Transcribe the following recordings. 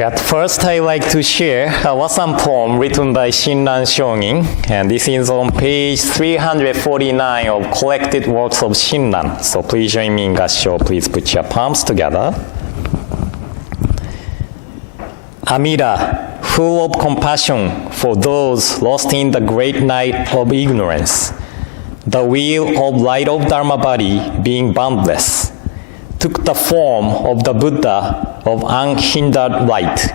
At first, I like to share a Wasan poem written by Shinran Shonin, and this is on page 349 of Collected Works of Shinran. So please join me in Gassho. Please put your palms together. Amida, full of compassion for those lost in the great night of ignorance, the wheel of light of Dharma body, being boundless, took the form of the Buddha of unhindered light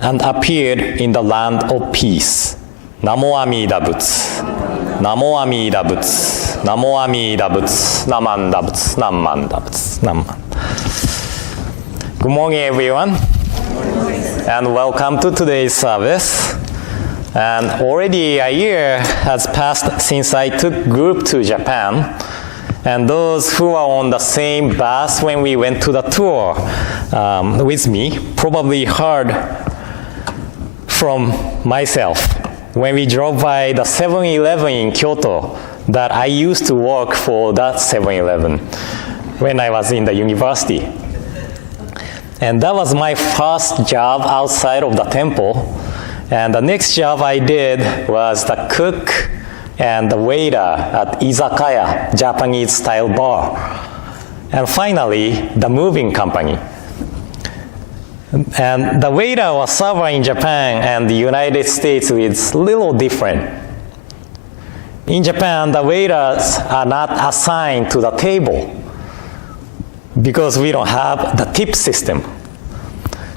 and appeared in the land of peace. Namo Amida Butsu. Namo Amida Butsu. Namo Amida Butsu. Namanda Butsu. Namanda Butsu. Naman. Good morning, everyone. And welcome to today's service. And already a year has passed since I took group to Japan. And those who are on the same bus when we went to the tour with me probably heard from myself when we drove by the 7-Eleven in Kyoto that I used to work for that 7-Eleven when I was in the university. And that was my first job outside of the temple. And the next job I did was the cook and the waiter at izakaya, Japanese-style bar. And finally, the moving company. And the waiter or server in Japan and the United States is a little different. In Japan, the waiters are not assigned to the table because we don't have the tip system.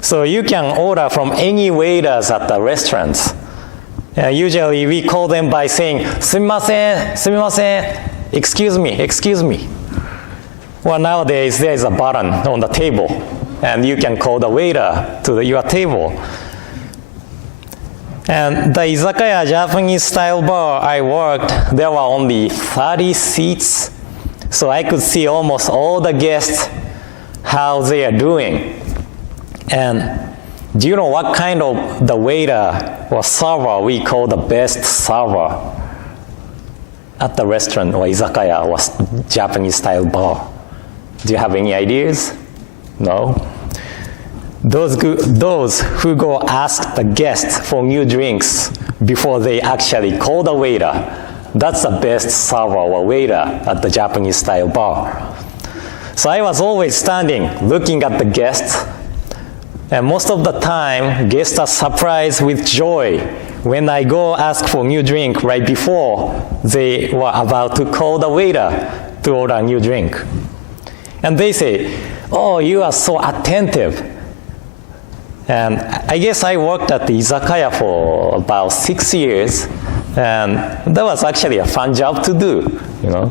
So you can order from any waiters at the restaurants. Usually we call them by saying, "Sumimasen, sumimasen, excuse me, excuse me." Well, nowadays there is a button on the table, and you can call the waiter to your table. And the izakaya Japanese-style bar I worked, there were only 30 seats, so I could see almost all the guests, how they are doing. And do you know what kind of the waiter or server we call the best server at the restaurant or izakaya or Japanese-style bar? Do you have any ideas? No? Those who go ask the guests for new drinks before they actually call the waiter, that's the best server or waiter at the Japanese-style bar. So I was always standing looking at the guests. And most of the time, guests are surprised with joy when I go ask for new drink right before they were about to call the waiter to order a new drink. And they say, "Oh, you are so attentive." And I guess I worked at the izakaya for about 6 years, and that was actually a fun job to do, you know.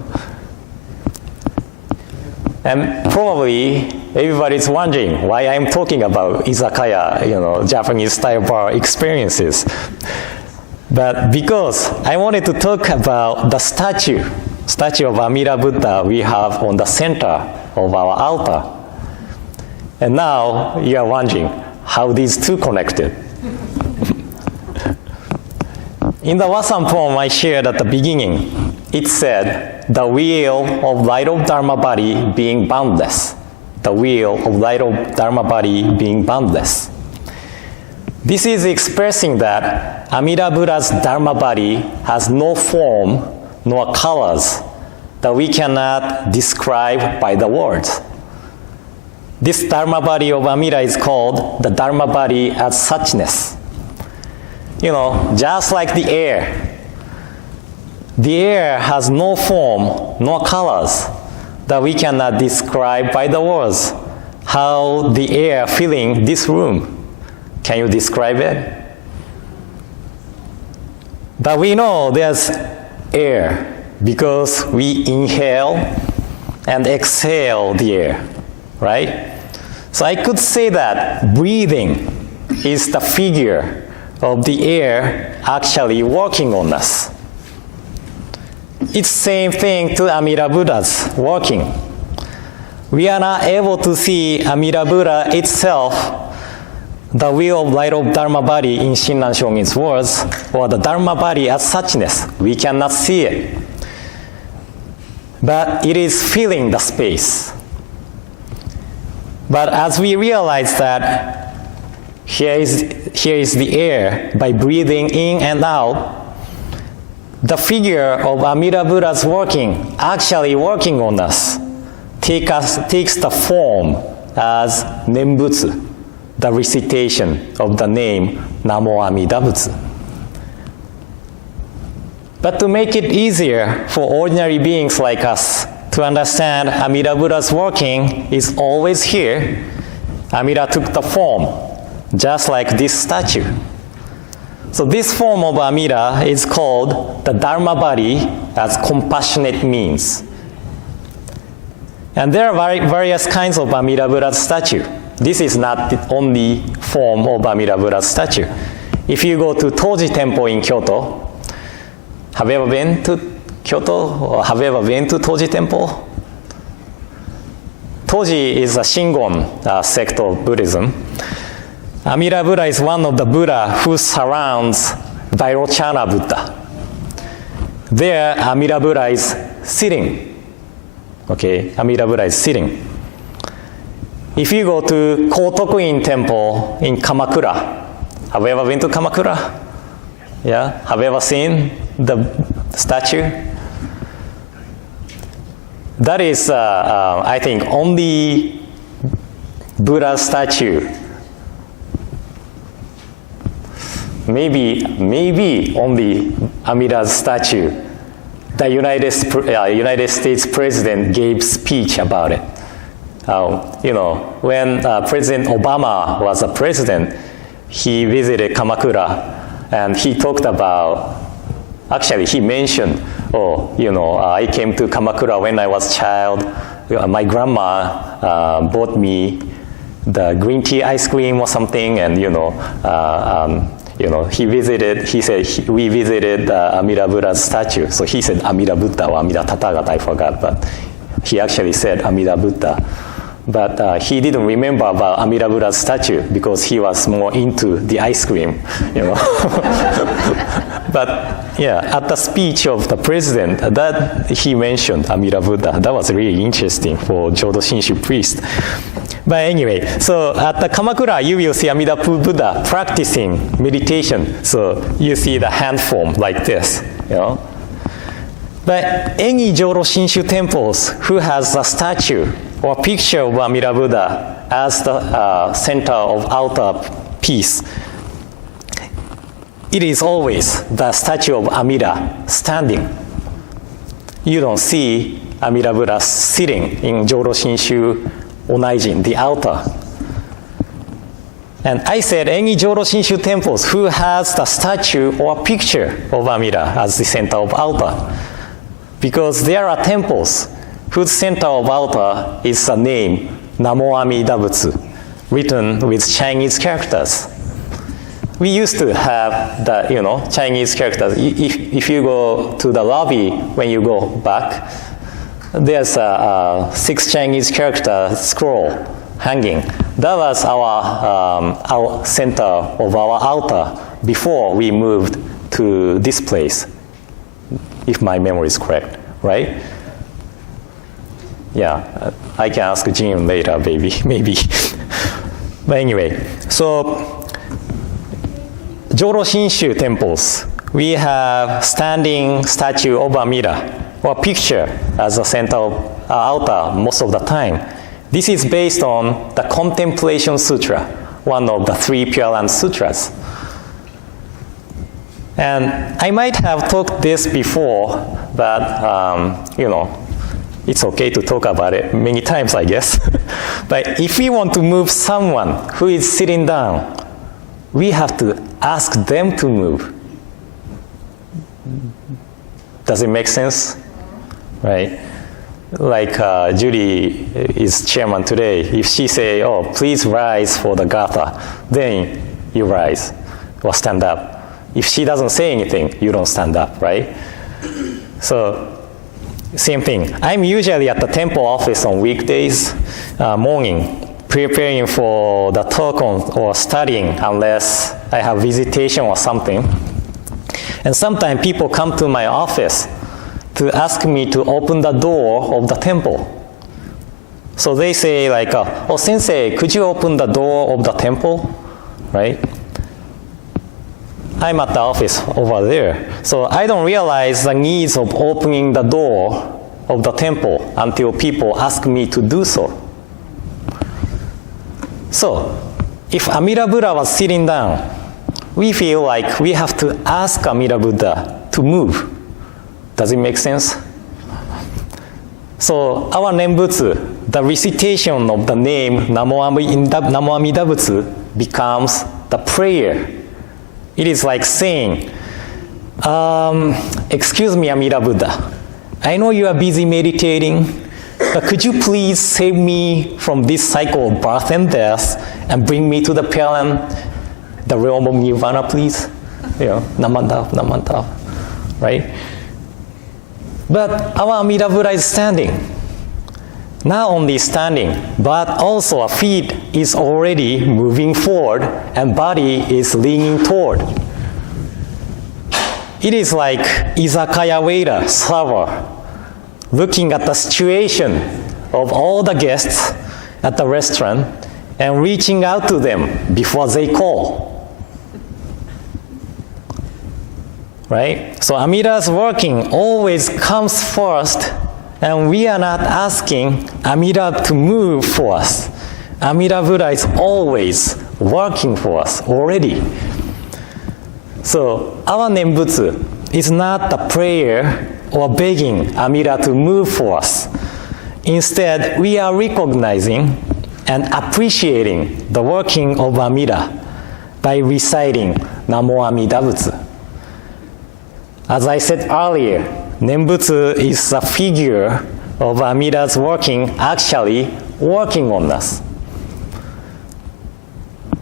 And probably everybody's wondering why I'm talking about izakaya, Japanese-style bar experiences. But because I wanted to talk about the statue of Amida Buddha we have on the center of our altar. And now you are wondering how these two connected. In the Wasan poem I shared at the beginning, it said, "The wheel of light of Dharma body being boundless." The wheel of light of Dharma body being boundless. This is expressing that Amida Buddha's Dharma body has no form nor colors that we cannot describe by the words. This Dharma body of Amida is called the Dharma body as Suchness. Just like the air. The air has no form nor colors that we cannot describe by the words. How the air filling this room. Can you describe it? But we know there's air because we inhale and exhale the air, right? So I could say that breathing is the figure of the air actually working on us. It's same thing to Amida Buddha's working. We are not able to see Amida Buddha itself, the wheel of light of Dharma body in Shinran Shonin's words, or the Dharma body as suchness. We cannot see it. But it is filling the space. But as we realize that Here is the air. By breathing in and out, the figure of Amida Buddha's actually working on us, takes the form as Nembutsu, the recitation of the name Namo Amida Butsu. But to make it easier for ordinary beings like us to understand Amida Buddha's working is always here, Amida took the form, just like this statue. So this form of Amida is called the Dharma body as compassionate means. And there are various kinds of Amida Buddha's statue. This is not the only form of Amida Buddha's statue. If you go to Toji Temple in Kyoto, have you ever been to Kyoto or have you ever been to Toji Temple? Toji is a Shingon sect of Buddhism. Amida Buddha is one of the Buddha who surrounds Vairochana Buddha. There, Amida Buddha is sitting. Okay, Amida Buddha is sitting. If you go to Kotokuin Temple in Kamakura, have you ever been to Kamakura? Yeah, have you ever seen the statue? That is, I think, only Buddha statue. Maybe only Amida's statue. The United States President gave speech about it. When President Obama was a president, he visited Kamakura and he talked about, actually he mentioned, I came to Kamakura when I was a child. My grandma bought me the green tea ice cream or something, and we visited Amida Buddha's statue. So he said Amida Buddha or Amida Tathagata, I forgot, but he actually said Amida Buddha. But he didn't remember about Amida Buddha's statue because he was more into the ice cream, But yeah, at the speech of the president, that he mentioned Amida Buddha. That was really interesting for Jodo Shinshu priest. But anyway, so at the Kamakura, you will see Amida Buddha practicing meditation. So you see the hand form like this, But any Jodo Shinshu temples who has a statue or picture of Amida Buddha as the center of outer piece, it is always the statue of Amida standing. You don't see Amida Buddha sitting in Jodo Shinshu Onaijin, the altar. And I said any Jodo Shinshu temples who has the statue or picture of Amida as the center of altar. Because there are temples whose center of altar is the name Namo Amida Butsu, written with Chinese characters. We used to have the Chinese characters. If you go to the lobby when you go back, there's a 6 Chinese character scroll hanging. That was our center of our altar before we moved to this place, if my memory is correct, right? Yeah, I can ask Jim later, maybe. But anyway, so Jodo Shinshu temples, we have standing statue of Amida or picture as the center of altar most of the time. This is based on the Contemplation Sutra, one of the 3 Pure Land Sutras. And I might have talked this before, but it's okay to talk about it many times, I guess. But if we want to move someone who is sitting down, we have to ask them to move. Does it make sense? Right? Like Judy is chairman today. If she say, "Oh, please rise for the gatha," then you rise or stand up. If she doesn't say anything, you don't stand up, right? So, same thing. I'm usually at the temple office on weekdays morning, preparing for the talk or studying unless I have visitation or something. And sometimes people come to my office to ask me to open the door of the temple. So they say like, "Oh, sensei, could you open the door of the temple?" right? I'm at the office over there. So I don't realize the needs of opening the door of the temple until people ask me to do so. So, if Amida Buddha was sitting down, we feel like we have to ask Amida Buddha to move. Does it make sense? So, our Nembutsu, the recitation of the name Namo Amida Butsu becomes the prayer. It is like saying, excuse me, Amida Buddha. I know you are busy meditating, but could you please save me from this cycle of birth and death and bring me to the the realm of nirvana, please? You know, Namanta, right? But our Amida Buddha is standing. Not only standing, but also our feet is already moving forward and body is leaning toward. It is like izakaya waiter, server, looking at the situation of all the guests at the restaurant and reaching out to them before they call. Right? So Amida's working always comes first, and we are not asking Amida to move for us. Amida Buddha is always working for us already. So our Nembutsu is not a prayer or begging Amida to move for us. Instead, we are recognizing and appreciating the working of Amida by reciting Namo Amida Butsu. As I said earlier, Nembutsu is a figure of Amida's working, actually working on us.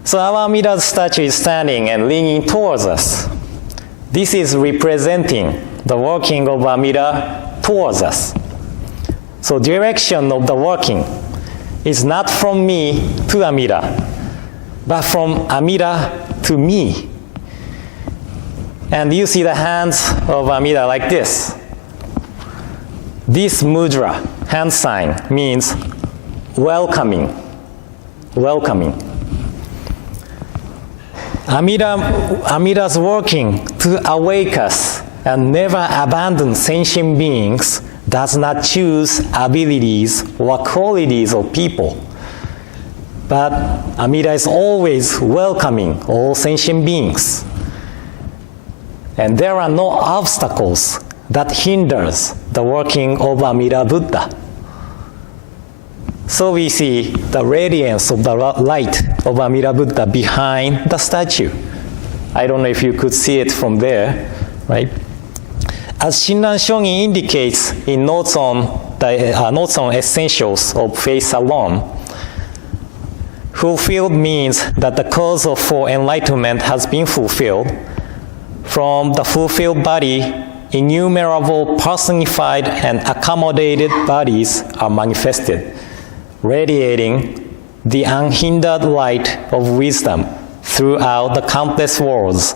So our Amida's statue is standing and leaning towards us. This is representing the working of Amida towards us. So direction of the working is not from me to Amida, but from Amida to me. And you see the hands of Amida like this. This mudra, hand sign, means welcoming. Welcoming. Amida's working to awake us and never abandon sentient beings does not choose abilities or qualities of people. But Amida is always welcoming all sentient beings. And there are no obstacles that hinders the working of Amida Buddha. So we see the radiance of the light of Amida Buddha behind the statue. I don't know if you could see it from there, right? As Shinran Shongin indicates in Notes on Essentials of Faith Alone, fulfilled means that the cause for enlightenment has been fulfilled. From the fulfilled body, innumerable personified and accommodated bodies are manifested, radiating the unhindered light of wisdom throughout the countless worlds,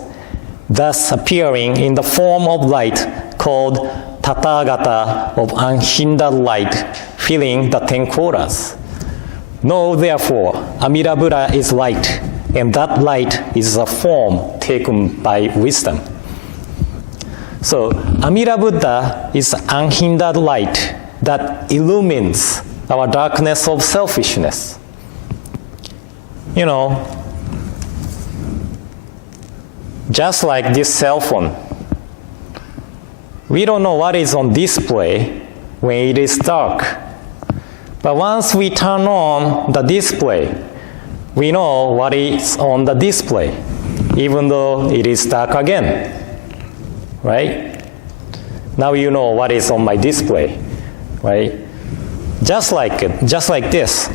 thus appearing in the form of light called Tathagata of unhindered light, filling the 10 quotas. Know therefore, Amida Buddha is light, and that light is a form taken by wisdom. So, Amida Buddha is unhindered light that illumines our darkness of selfishness. You know, just like this cell phone, we don't know what is on display when it is dark. But once we turn on the display, we know what is on the display, even though it is dark again, right? Now you know what is on my display, right? Just like this.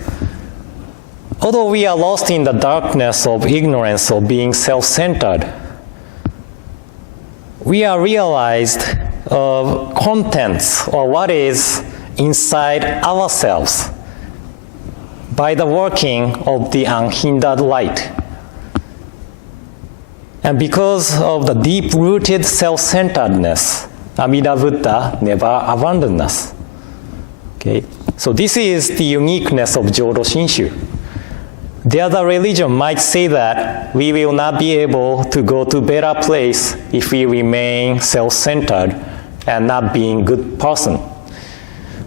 Although we are lost in the darkness of ignorance of being self-centered, we are realized of contents or what is inside ourselves by the working of the unhindered light. And because of the deep-rooted self-centeredness, Amida Buddha never abandoned us. Okay? So this is the uniqueness of Jodo Shinshu. The other religion might say that we will not be able to go to better place if we remain self-centered and not being good person.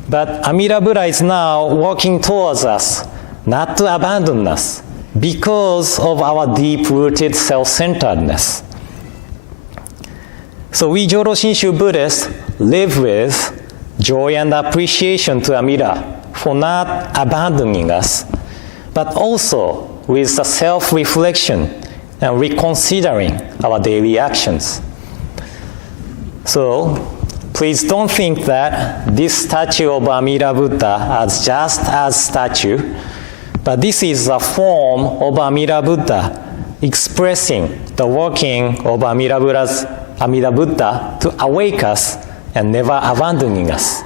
But Amida Buddha is now working towards us not to abandon us because of our deep-rooted self-centeredness. So we Jodo Shinshu Buddhists live with joy and appreciation to Amida for not abandoning us, but also with the self-reflection and reconsidering our daily actions. So please don't think that this statue of Amida Buddha is just as statue, but this is a form of Amida Buddha expressing the working of Amida Buddha to awake us and never abandoning us.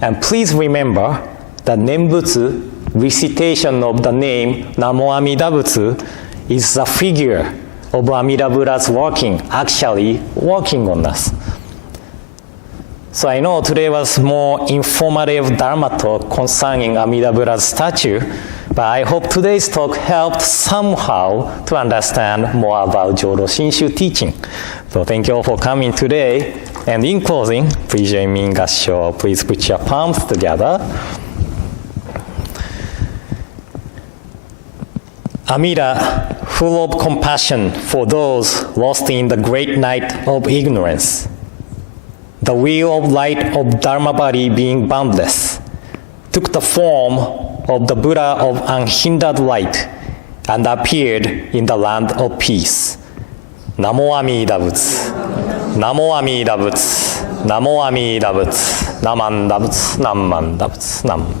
And please remember that Nembutsu, recitation of the name Namo Amida Butsu, is a figure of Amida Buddha's actually working on us. So I know today was more informative Dharma talk concerning Amida Buddha's statue, but I hope today's talk helped somehow to understand more about Jodo Shinshu teaching. So thank you all for coming today. And in closing, please join me in Gassho. Please put your palms together. Amida, full of compassion for those lost in the great night of ignorance, the wheel of light of Dharma body being boundless, took the form of the Buddha of unhindered light and appeared in the land of peace. Namo Amida Butsu, Namo Amida Butsu, Namo Amida Butsu, Namanda Butsu, Namanda Butsu, Nam.